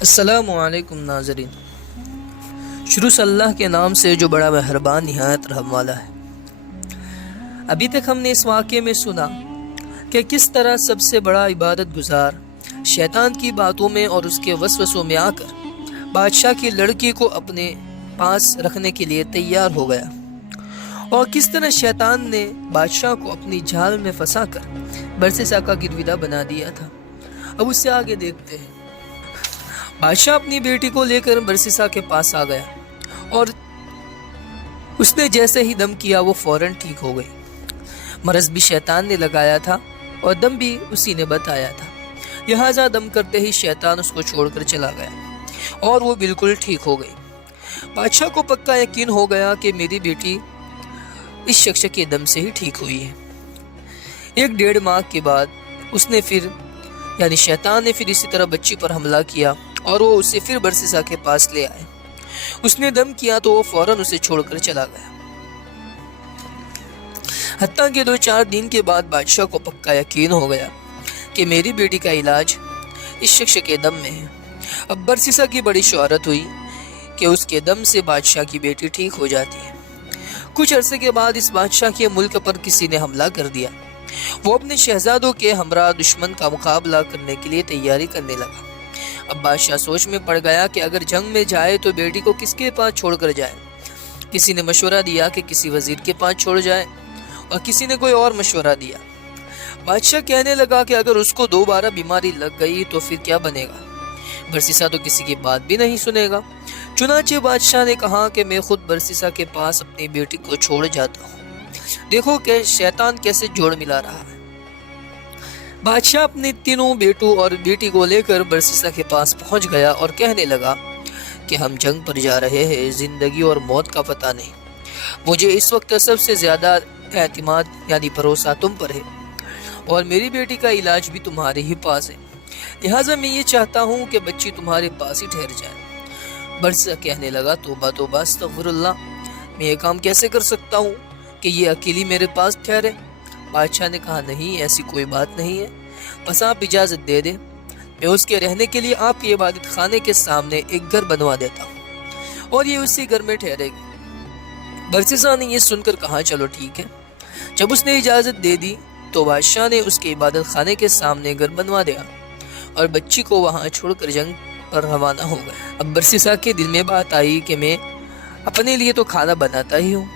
السلام علیکم ناظرین، شروع سے اللہ کے نام سے جو بڑا مہربان نہایت رحم والا ہے۔ ابھی تک ہم نے اس واقعے میں سنا کہ کس طرح سب سے بڑا عبادت گزار شیطان کی باتوں میں اور اس کے وسوسوں میں آ کر بادشاہ کی لڑکی کو اپنے پاس رکھنے کے لیے تیار ہو گیا، اور کس طرح شیطان نے بادشاہ کو اپنی جال میں پھنسا کر برسیسا کا گرویدہ بنا دیا تھا۔ اب اس سے آگے دیکھتے ہیں۔ بادشاہ اپنی بیٹی کو لے کر برسیسا کے پاس آ گیا، اور اس نے جیسے ہی دم کیا وہ فوراً ٹھیک ہو گئی۔ مرض بھی شیطان نے لگایا تھا اور دم بھی اسی نے بتایا تھا، لہٰذا دم کرتے ہی شیطان اس کو چھوڑ کر چلا گیا اور وہ بالکل ٹھیک ہو گئی۔ بادشاہ کو پکا یقین ہو گیا کہ میری بیٹی اس شخص کے دم سے ہی ٹھیک ہوئی ہے۔ 1.5 ماہ کے بعد اس نے شیطان نے پھر اسی طرح بچی پر حملہ کیا اور وہ اسے پھر برسیسا کے پاس لے آئے۔ اس نے دم کیا تو وہ فوراً اسے چھوڑ کر چلا گیا، حتیٰ کہ 2-4 دن کے بعد بادشاہ کو پکا یقین ہو گیا کہ میری بیٹی کا علاج اس شخص کے دم میں ہے۔ اب برسیسا کی بڑی شہرت ہوئی کہ اس کے دم سے بادشاہ کی بیٹی ٹھیک ہو جاتی ہے۔ کچھ عرصے کے بعد اس بادشاہ کے ملک پر کسی نے حملہ کر دیا۔ وہ اپنے شہزادوں کے ہمراہ دشمن کا مقابلہ کرنے کے لیے تیاری کرنے لگا۔ اب بادشاہ سوچ میں پڑ گیا کہ اگر جنگ میں جائے تو بیٹی کو کس کے پاس چھوڑ کر جائے۔ کسی نے مشورہ دیا کہ کسی وزیر کے پاس چھوڑ جائے، اور کسی نے کوئی اور مشورہ دیا۔ بادشاہ کہنے لگا کہ اگر اس کو دوبارہ بیماری لگ گئی تو پھر کیا بنے گا؟ برسیسا تو کسی کی بات بھی نہیں سنے گا۔ چنانچہ بادشاہ نے کہا کہ میں خود برسیسا کے پاس اپنی بیٹی کو چھوڑ جاتا ہوں۔ دیکھو کہ شیطان کیسے جوڑ ملا رہا ہے۔ بادشاہ اپنے تینوں بیٹوں اور بیٹی کو لے کر برسیسا کے پاس پہنچ گیا اور کہنے لگا کہ ہم جنگ پر جا رہے ہیں، زندگی اور موت کا پتہ نہیں۔ مجھے اس وقت سب سے زیادہ اعتماد بھروسہ تم پر ہے، اور میری بیٹی کا علاج بھی تمہارے ہی پاس ہے، لہٰذا میں یہ چاہتا ہوں کہ بچی تمہارے پاس ہی ٹھہر جائے۔ برسیسا کہنے لگا توبہ توبہ استغفر اللہ، میں یہ کام کیسے کر سکتا ہوں کہ یہ اکیلی میرے پاس ٹھہرے؟ بادشاہ نے کہا نہیں، ایسی کوئی بات نہیں ہے، بس آپ اجازت دے دیں، میں اس کے رہنے کے لیے آپ کی عبادت خانے کے سامنے ایک گھر بنوا دیتا ہوں اور یہ اسی گھر میں ٹھہرے گی۔ برسیسا نے یہ سن کر کہا چلو ٹھیک ہے۔ جب اس نے اجازت دے دی تو بادشاہ نے اس کے عبادت خانے کے سامنے گھر بنوا دیا اور بچی کو وہاں چھوڑ کر جنگ پر روانہ ہو گیا۔ اب برسیسا کے دل میں بات آئی کہ میں اپنے لیے تو کھانا بناتا ہی ہوں،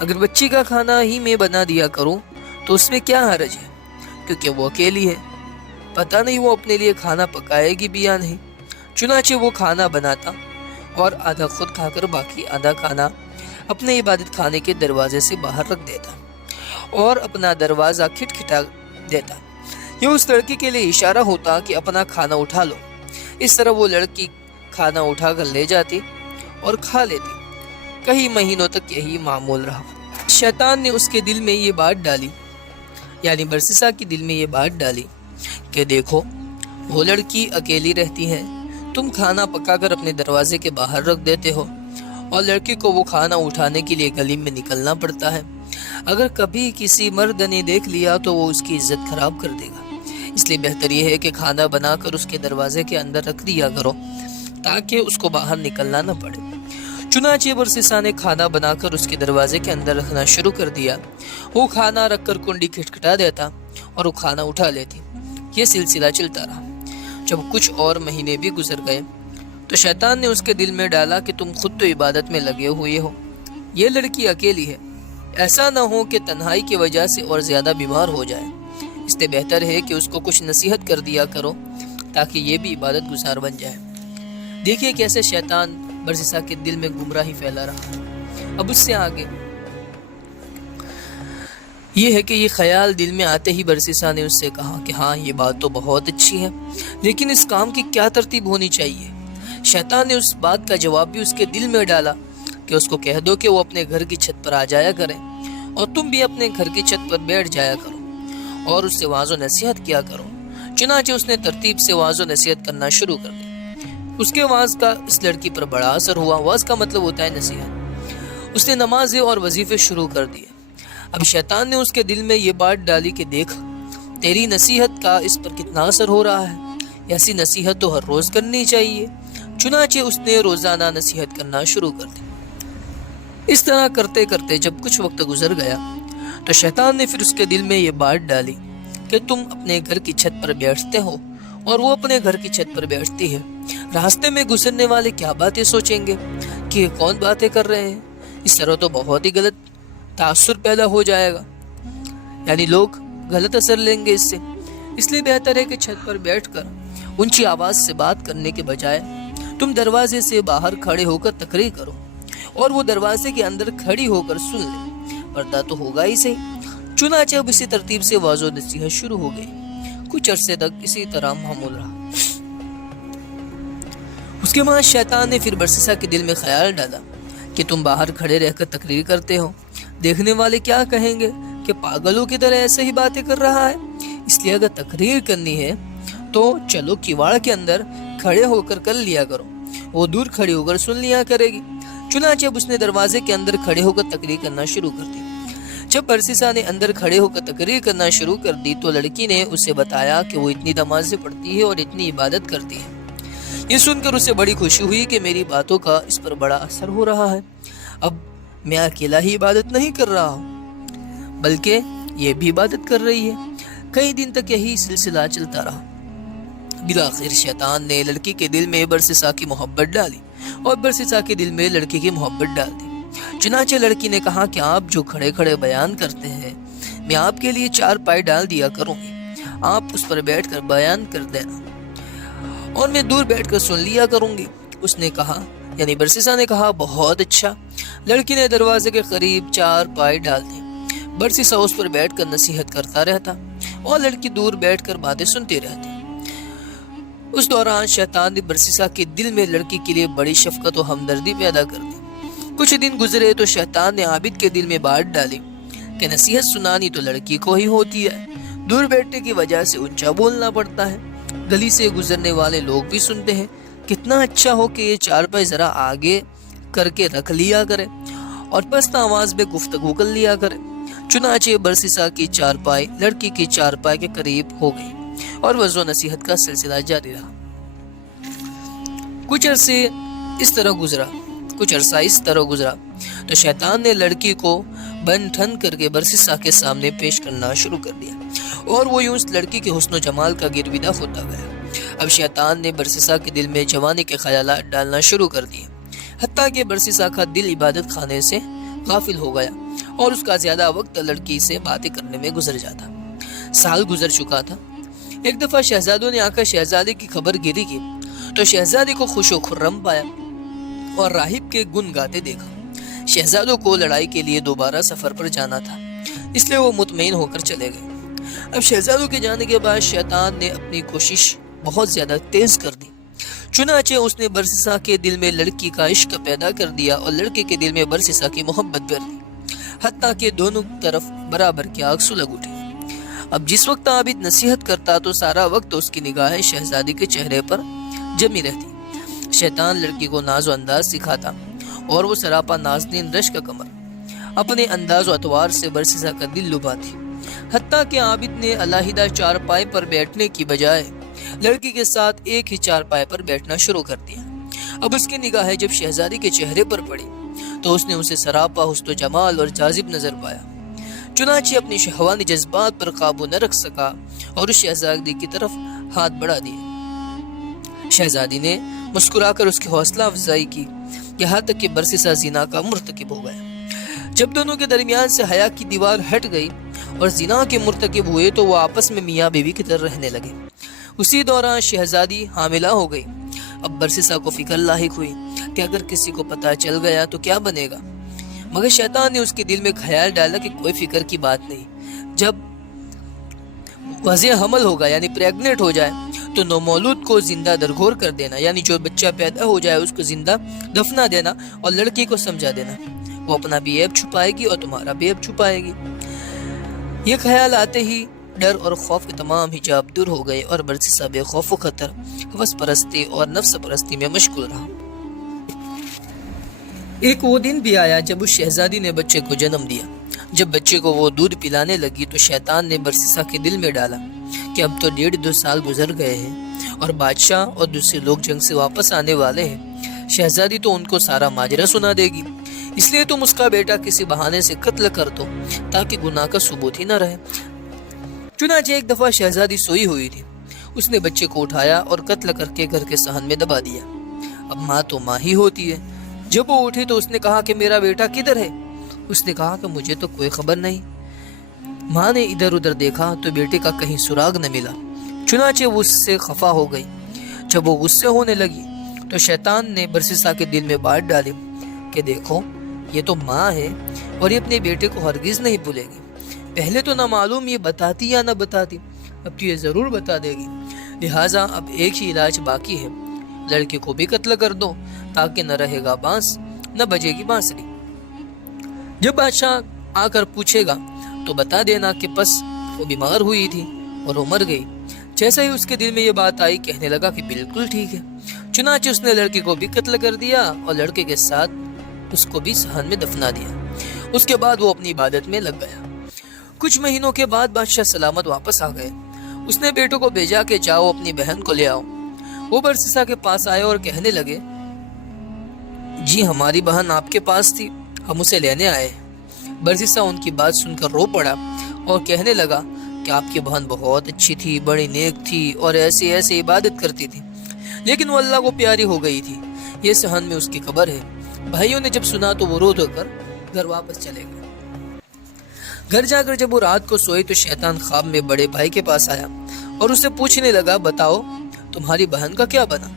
اگر بچی کا کھانا ہی میں بنا دیا کروں تو اس میں کیا حرج ہے، کیونکہ وہ اکیلی ہے، پتہ نہیں وہ اپنے لیے کھانا پکائے گی بھی یا نہیں۔ چنانچہ وہ کھانا بناتا اور آدھا خود کھا کر باقی آدھا کھانا اپنے عبادت خانے کے دروازے سے باہر رکھ دیتا اور اپنا دروازہ کھٹکھٹا دیتا۔ یہ اس لڑکی کے لیے اشارہ ہوتا کہ اپنا کھانا اٹھا لو۔ اس طرح وہ لڑکی کھانا اٹھا کر لے جاتی اور کھا لیتی۔ کئی مہینوں تک یہی معمول رہا۔ شیطان نے اس کے دل میں یہ بات ڈالی، برسیسا کے دل میں یہ بات ڈالی کہ دیکھو وہ لڑکی اکیلی رہتی ہے، تم کھانا پکا کر اپنے دروازے کے باہر رکھ دیتے ہو، اور لڑکی کو وہ کھانا اٹھانے کے لیے گلی میں نکلنا پڑتا ہے۔ اگر کبھی کسی مرد نے دیکھ لیا تو وہ اس کی عزت خراب کر دے گا، اس لیے بہتر یہ ہے کہ کھانا بنا کر اس کے دروازے کے اندر رکھ دیا کرو تاکہ اس کو باہر نکلنا نہ پڑے۔ چنانچہ برسیسا نے کھانا بنا کر اس کے دروازے کے اندر رکھنا شروع کر دیا۔ وہ کھانا رکھ کر کنڈی کھٹکھٹا دیتا اور وہ کھانا اٹھا لیتی۔ یہ سلسلہ چلتا رہا۔ جب کچھ اور مہینے بھی گزر گئے تو شیطان نے اس کے دل میں ڈالا کہ تم خود تو عبادت میں لگے ہوئے ہو، یہ لڑکی اکیلی ہے، ایسا نہ ہو کہ تنہائی کی وجہ سے اور زیادہ بیمار ہو جائے، اس لیے بہتر ہے کہ اس کو کچھ نصیحت کر دیا کرو تاکہ یہ بھی عبادت گزار بن جائے۔ دیکھیے کیسے شیطان برسیسا کے دل میں گمراہی پھیلا رہا ہے۔ اب اس سے آگے یہ ہے کہ یہ خیال دل میں آتے ہی برسیسا نے اس سے کہا کہ ہاں یہ بات تو بہت اچھی ہے، لیکن اس کام کی کیا ترتیب ہونی چاہیے؟ شیطان نے اس بات کا جواب بھی اس کے دل میں ڈالا کہ اس کو کہہ دو کہ وہ اپنے گھر کی چھت پر آ جایا کرے، اور تم بھی اپنے گھر کی چھت پر بیٹھ جایا کرو اور اس سے واعظ و نصیحت کیا کرو۔ چنانچہ اس نے ترتیب سے واعظ و نصیحت کرنا شروع کر دی۔ اس کے واعظ کا اس لڑکی پر بڑا اثر ہوا۔ واعظ کا مطلب ہوتا ہے نصیحت۔ اس نے نمازیں اور وظیفے شروع کر دیے۔ اب شیطان نے اس کے دل میں یہ بات ڈالی کہ دیکھ تیری نصیحت کا اس پر کتنا اثر ہو رہا ہے، ایسی نصیحت تو ہر روز کرنی چاہیے۔ چنانچہ اس نے روزانہ نصیحت کرنا شروع کر دی۔ اس طرح کرتے کرتے جب کچھ وقت گزر گیا تو شیطان نے پھر اس کے دل میں یہ بات ڈالی کہ تم اپنے گھر کی چھت پر بیٹھتے ہو اور وہ اپنے گھر کی چھت پر بیٹھتی ہے، راستے میں گزرنے والے کیا باتیں سوچیں گے کہ یہ کون باتیں کر رہے ہیں، اس طرح تو بہت ہی غلط تاثر پیدا ہو جائے گا، یعنی لوگ غلط اثر لیں گے اس سے۔ اس لیے بہتر ہے کہ چھت پر بیٹھ کر اونچی آواز سے بات کرنے کے بجائے تم دروازے سے باہر کھڑے ہو کر تقریر کرو اور وہ دروازے کے اندر کھڑی ہو کر سن لے، پردہ تو ہوگا ہی صحیح۔ چنانچہ اب اسی ترتیب سے واضح و نصیحت شروع ہو گئی۔ کچھ عرصے تک اسی طرح معمول رہا۔ اس کے بعد شیطان نے پھر برسیسا کے دل میں خیال ڈالا کہ تم باہر کھڑے رہ کر تقریر کرتے ہو، دیکھنے والے کیا کہیں گے کہ پاگلوں کی طرح ایسے ہی باتیں کر رہا ہے، اس لیے اگر تقریر کرنی ہے تو چلو کیواڑ کے اندر کھڑے ہو کر لیا کرو، وہ دور کھڑی ہو کر سن لیا کرے گی۔ چنانچہ اب اس نے دروازے کے اندر کھڑے ہو کر تقریر کرنا شروع کر دی۔ جب برسیسا نے اندر کھڑے ہو کر تقریر کرنا شروع کر دی تو لڑکی نے اسے بتایا کہ وہ اتنی نمازیں پڑھتی ہے اور اتنی عبادت کرتی ہے۔ یہ سن کر اسے بڑی خوشی ہوئی کہ میری باتوں کا اس پر بڑا اثر ہو رہا ہے، اب میں اکیلا ہی عبادت نہیں کر رہا ہوں بلکہ یہ بھی عبادت کر رہی ہے۔ کئی دن تک یہی سلسلہ چلتا رہا۔ بالآخر شیطان نے لڑکی کے دل میں برسیسا کی محبت ڈالی اور برسیسا کے دل میں لڑکی کی محبت ڈال دی۔ چنانچہ لڑکی نے کہا کہ آپ جو کھڑے کھڑے بیان کرتے ہیں میں آپ کے لیے 4 پائے ڈال دیا کروں گی، آپ اس پر بیٹھ کر بیان کر دینا اور میں دور بیٹھ کر سن لیا کروں گی۔ اس نے کہا، یعنی برسیسا نے کہا، بہت اچھا۔ لڑکی نے دروازے کے قریب 4 پائے ڈال دی۔ برسیسا اس پر بیٹھ کر نصیحت کرتا رہتا اور لڑکی دور بیٹھ کر باتیں سنتی رہتی۔ اس دوران شیطان نے برسیسا کے دل میں لڑکی کے لیے بڑی شفقت و ہمدردی پیدا کر دی۔ کچھ دن گزرے تو شیطان نے عابد کے دل میں بات ڈالی کہ نصیحت سنانی تو لڑکی کو ہی ہوتی ہے، دور بیٹھنے کی وجہ سے اونچا بولنا پڑتا ہے، گلی سے گزرنے والے لوگ بھی سنتے ہیں، کتنا اچھا ہو کہ یہ 4 پائے ذرا آگے کر کے رکھ لیا کرے اور پست آواز میں گفتگو کر لیا کرے۔ چنانچہ برسیسا کی 4 پائے لڑکی کی 4 پائے کے قریب ہو گئی اور وضع و نصیحت کا سلسلہ جاری رہا۔ کچھ عرصہ اس طرح گزرا تو شیطان نے لڑکی کو بن ٹھن کر کے برسیسا کے سامنے پیش کرنا شروع کر دیا اور وہ یوں اس لڑکی کے حسن و جمال کا گرویدہ ہوتا گیا۔ اب شیطان نے برسیسا کے دل میں جوانی کے خیالات ڈالنا شروع کر دیے، حتیٰ کہ برسیسا کا دل عبادت خانے سے غافل ہو گیا اور اس کا زیادہ وقت لڑکی سے باتیں کرنے میں گزر جاتا۔ سال گزر چکا تھا۔ ایک دفعہ شہزادوں نے آ کر شہزادی کی خبر گیری کی تو شہزادی کو خوش و خرم پایا اور راہب کے گن گاتے دیکھا۔ شہزادوں کو لڑائی کے لیے دوبارہ سفر پر جانا تھا، اس لیے وہ مطمئن ہو کر چلے گئے۔ اب شہزادوں کے جانے کے بعد شیطان نے اپنی کوشش بہت زیادہ تیز کر دی۔ چنانچہ اس نے برسیسا کے دل میں لڑکی کا عشق پیدا کر دیا اور لڑکے کے دل میں برسیسا کی محبت بھر دی، حتیٰ کہ دونوں طرف برابر کی آگ سلگ اٹھی۔ اب جس وقت عابد نصیحت کرتا تو سارا وقت اس کی نگاہیں شہزادی کے چہرے پر جمی رہتی۔ شیطان لڑکی کو ناز و انداز سکھاتا اور وہ سراپا نازنین رشک کا کمر اپنے انداز و اطوار سے برسیسا کا دل لبھاتی، حتیٰ کہ عابد نے علیحدہ 4 پائے پر بیٹھنے کی بجائے لڑکی کے ساتھ ایک ہی 4 پائے پر بیٹھنا شروع کر دیا۔ اب اس کی نگاہیں جب شہزادی کے چہرے پر پڑی تو اس نے اسے سراپا حسن و جمال اور جاذب نظر پایا۔ چنانچہ اپنی شہوانی جذبات پر قابو نہ رکھ سکا اور اس شہزادی کی طرف ہاتھ بڑھا دیا۔ شہزادی نے مسکرا کر اس کی حوصلہ افزائی کی، یہاں تک کہ برسیسا زنا کا مرتکب ہو گیا۔ جب دونوں کے درمیان سے حیا کی دیوار ہٹ گئی اور زنا کے مرتکب ہوئے تو وہ آپس میں میاں بیوی کی طرح رہنے لگے۔ اسی دوران شہزادی حاملہ ہو گئی۔ اب برسیسا کو فکر لاحق ہوئی کہ اگر کسی کو پتہ چل گیا تو کیا بنے گا، مگر شیطان نے اس کے دل میں خیال ڈالا کہ کوئی فکر کی بات نہیں، جب واضح حمل ہوگا یعنی پریگننٹ ہو جائے تو نومولود کو زندہ درگور کر دینا، یعنی جو بچہ پیدا ہو جائے اس کو زندہ دفنا دینا اور لڑکی کو سمجھا دینا، وہ اپنا بھی عیب چھپائے گی اور تمہارا بھی عیب چھپائے گی۔ یہ خیال آتے ہی ڈر اور خوف کے تمام حجاب دور ہو گئے اور برسیسا بے خوف و خطر حوث پرستی اور نفس پرستی میں مشغول رہا۔ ایک وہ دن بھی آیا جب اس شہزادی نے بچے کو جنم دیا۔ جب بچے کو وہ دودھ پلانے لگی تو شیطان نے برسیسا کے دل میں ڈالا کہ اب تو 1.5-2 سال گزر گئے ہیں اور بادشاہ اور دوسرے لوگ جنگ سے واپس آنے والے ہیں، شہزادی تو ان کو سارا ماجرا سنا دے گی، اس لیے تم اس کا بیٹا کسی بہانے سے قتل کر دو تاکہ گناہ کا ثبوت ہی نہ رہے۔ چنانچہ ایک دفعہ شہزادی سوئی ہوئی تھی، اس نے بچے کو اٹھایا اور قتل کر کے گھر کے صحن میں دبا دیا۔ اب ماں تو ماں ہی ہوتی ہے، جب وہ اٹھی تو اس نے کہا کہ میرا بیٹا کدھر ہے؟ اس نے کہا کہ مجھے تو کوئی خبر نہیں۔ ماں نے ادھر ادھر دیکھا تو بیٹے کا کہیں سراغ نہ ملا، چنانچہ وہ اس سے خفا ہو گئی۔ جب وہ غصے ہونے لگی تو شیطان نے برسیسا کے دل میں بات ڈالی کہ دیکھو یہ تو ماں ہے اور یہ اپنے بیٹے کو ہرگز نہیں بھولے گی، پہلے تو نہ معلوم یہ بتاتی یا نہ بتاتی، اب تو یہ ضرور بتا دے گی، لہٰذا اب ایک ہی علاج باقی ہے، لڑکے کو بھی قتل کر دو تاکہ نہ رہے گا بانس نہ بجے گی بانسری۔ جب بادشاہ آ کر پوچھے گا تو بتا دینا کہ بس وہ بیمار ہوئی تھی اور وہ مر گئی۔ جیسا ہی اس کے دل میں یہ بات آئی کہنے لگا کہ بالکل ٹھیک ہے، چنانچہ اس نے لڑکے کو بھی قتل کر دیا اور لڑکے کے ساتھ اس کو بھی صحن میں دفنا دیا۔ اس کے بعد وہ اپنی عبادت میں لگ گیا۔ کچھ مہینوں کے بعد بادشاہ سلامت واپس آ گئے۔ اس نے بیٹوں کو بھیجا کہ جاؤ اپنی بہن کو لے آؤ۔ وہ برسیسا کے پاس آئے اور کہنے لگے جی ہماری بہن آپ کے پاس تھی، ہم اسے لینے آئے۔ برسیسا ان کی بات سن کر رو پڑا اور کہنے لگا کہ آپ کی بہن بہت اچھی تھی، بڑی نیک تھی اور ایسے عبادت کرتی تھی، لیکن وہ اللہ کو پیاری ہو گئی تھی، یہ صحن میں اس کی قبر ہے۔ بھائیوں نے جب سنا تو وہ رو دھو کر گھر واپس چلے گئے۔ گھر جا کر جب وہ رات کو سوئی تو شیطان خواب میں بڑے بھائی کے پاس آیا اور اسے پوچھنے لگا بتاؤ تمہاری بہن کا کیا بنا؟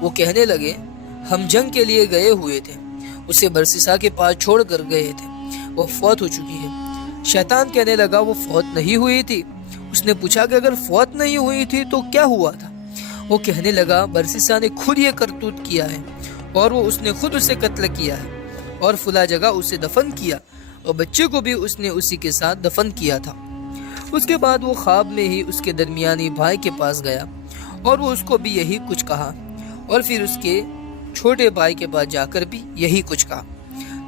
وہ کہنے لگے ہم جنگ کے لیے گئے ہوئے تھے، اسے برسیسا کے پاس چھوڑ کر گئے تھے، وہ فوت ہو چکی ہے۔ شیطان کہنے لگا وہ فوت نہیں ہوئی تھی؟ اس نے پوچھا کہ اگر فوت نہیں ہوئی تھی تو کیا ہوا تھا؟ وہ کہنے لگا برسیسا نے خود یہ کرتوت کیا ہے اور اس نے خود اسے قتل کیا ہے اور فلاں جگہ اسے دفن کیا اور بچے کو بھی اس نے اسی کے ساتھ دفن کیا تھا۔ اس کے بعد وہ خواب میں ہی اس کے درمیانی بھائی کے پاس گیا اور وہ اس کو بھی یہی کچھ کہا اور پھر اس کے چھوٹے بھائی کے پاس جا کر بھی یہی کچھ کہا۔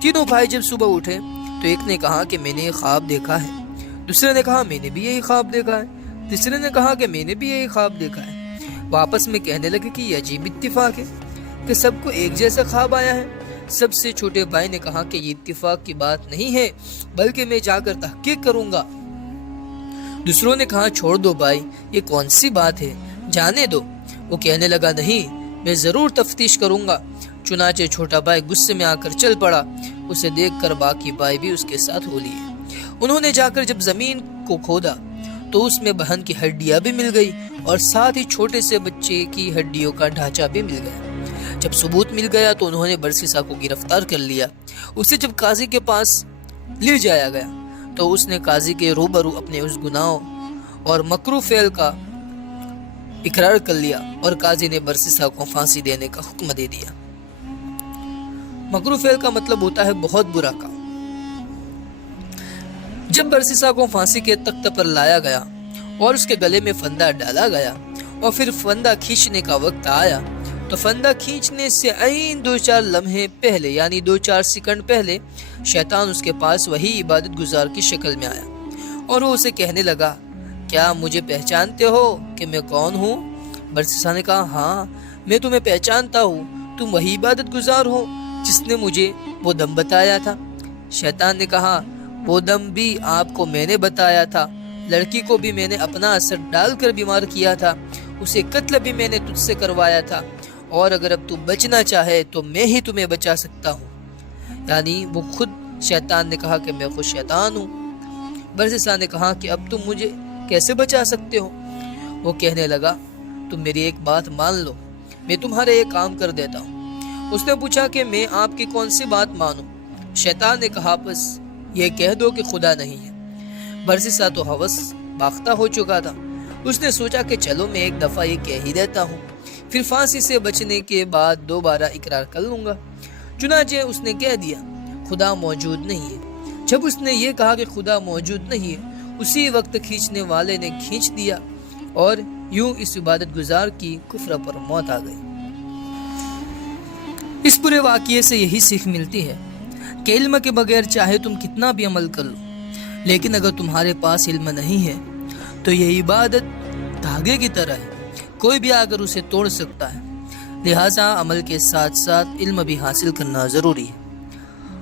تینوں بھائی جب صبح اٹھے تو ایک نے کہا کہ میں نے یہ خواب دیکھا ہے، دوسرے نے کہا میں نے بھی یہی خواب دیکھا ہے، تیسرے نے کہا کہ میں نے بھی یہی خواب دیکھا ہے۔ وہ آپس میں کہنے لگے کہ یہ عجیب اتفاق ہے کہ سب کو ایک جیسا خواب آیا ہے۔ سب سے چھوٹے بھائی نے کہا کہ یہ اتفاق کی بات نہیں ہے بلکہ میں جا کر تحقیق کروں گا۔ دوسروں نے کہا چھوڑ دو بھائی، یہ کون سی بات ہے، جانے دو۔ وہ کہنے لگا نہیں میں ضرور تفتیش کروں گا۔ چنانچہ چھوٹا بھائی غصے میں آ کر چل پڑا، اسے دیکھ کر باقی بھائی بھی اس کے ساتھ ہو لیے۔ انہوں نے جا کر جب زمین کو کھودا تو اس میں بہن کی ہڈیاں بھی مل گئی اور ساتھ ہی چھوٹے سے بچے کی ہڈیوں کا ڈھانچہ بھی مل گیا۔ جب ثبوت مل گیا تو انہوں نے برسیسا کو گرفتار کر لیا۔ اسے جب قاضی کے پاس لے جایا گیا تو اس نے قاضی کے روبرو اپنے اس گناہوں اور مکروہ فعل کا اقرار کر لیا اور قاضی نے برسیسا کو پھانسی دینے کا حکم دے دیا۔ مکروہ فعل کا مطلب ہوتا ہے بہت برا کام۔ جب برسیسا کو پھانسی کے تخت پر لایا گیا اور اس کے گلے میں فندہ ڈالا گیا اور پھر فندہ کھینچنے کا وقت آیا تو فندہ کھینچنے سے عین 2-4 لمحے پہلے یعنی 2-4 سیکنڈ پہلے شیطان اس کے پاس وہی عبادت گزار کی شکل میں آیا اور وہ اسے کہنے لگا کیا مجھے پہچانتے ہو کہ میں کون ہوں؟ برسیسا نے کہا ہاں میں تمہیں پہچانتا ہوں، تم وہی عبادت گزار ہو جس نے مجھے وہ دم بتایا تھا۔ شیطان نے کہا وہ دم بھی آپ کو میں نے بتایا تھا، لڑکی کو بھی میں نے اپنا اثر ڈال کر بیمار کیا تھا، اسے قتل بھی میں نے تجھ سے کروایا تھا، اور اگر اب تو بچنا چاہے تو میں ہی تمہیں بچا سکتا ہوں۔ یعنی وہ خود شیطان نے کہا کہ میں خود شیطان ہوں۔ برسیسا نے کہا کہ اب تم مجھے کیسے بچا سکتے ہو؟ وہ کہنے لگا تم میری ایک بات مان لو، میں تمہارے ایک کام کر دیتا ہوں۔ اس نے پوچھا کہ میں آپ کی کون سی بات مانوں؟ شیطان نے کہا بس یہ کہہ دو کہ خدا نہیں ہے۔ برسیسا تو ہوس باختہ ہو چکا تھا، اس نے سوچا کہ چلو میں ایک دفعہ یہ کہہ ہی دیتا ہوں، پھر پھانسی سے بچنے کے بعد دوبارہ اقرار کر لوں گا۔ چنانچہ اس نے کہہ دیا خدا موجود نہیں ہے۔ جب اس نے یہ کہا کہ خدا موجود نہیں ہے اسی وقت کھینچنے والے نے کھینچ دیا اور یوں اس عبادت گزار کی کفر پر موت آ گئی۔ اس پورے واقعے سے یہی سیکھ ملتی ہے کہ علم کے بغیر چاہے تم کتنا بھی عمل کر لو، لیکن اگر تمہارے پاس علم نہیں ہے تو یہ عبادت دھاگے کی طرح ہے، کوئی بھی آ کر اسے توڑ سکتا ہے، لہٰذا عمل کے ساتھ ساتھ علم بھی حاصل کرنا ضروری ہے۔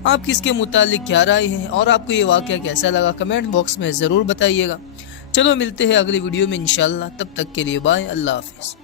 آپ کی اس کے متعلق کیا رائے ہے اور آپ کو یہ واقعہ کیسا لگا کمنٹ باکس میں ضرور بتائیے گا۔ چلو ملتے ہیں اگلی ویڈیو میں انشاءاللہ، تب تک کے لیے بائے، اللہ حافظ۔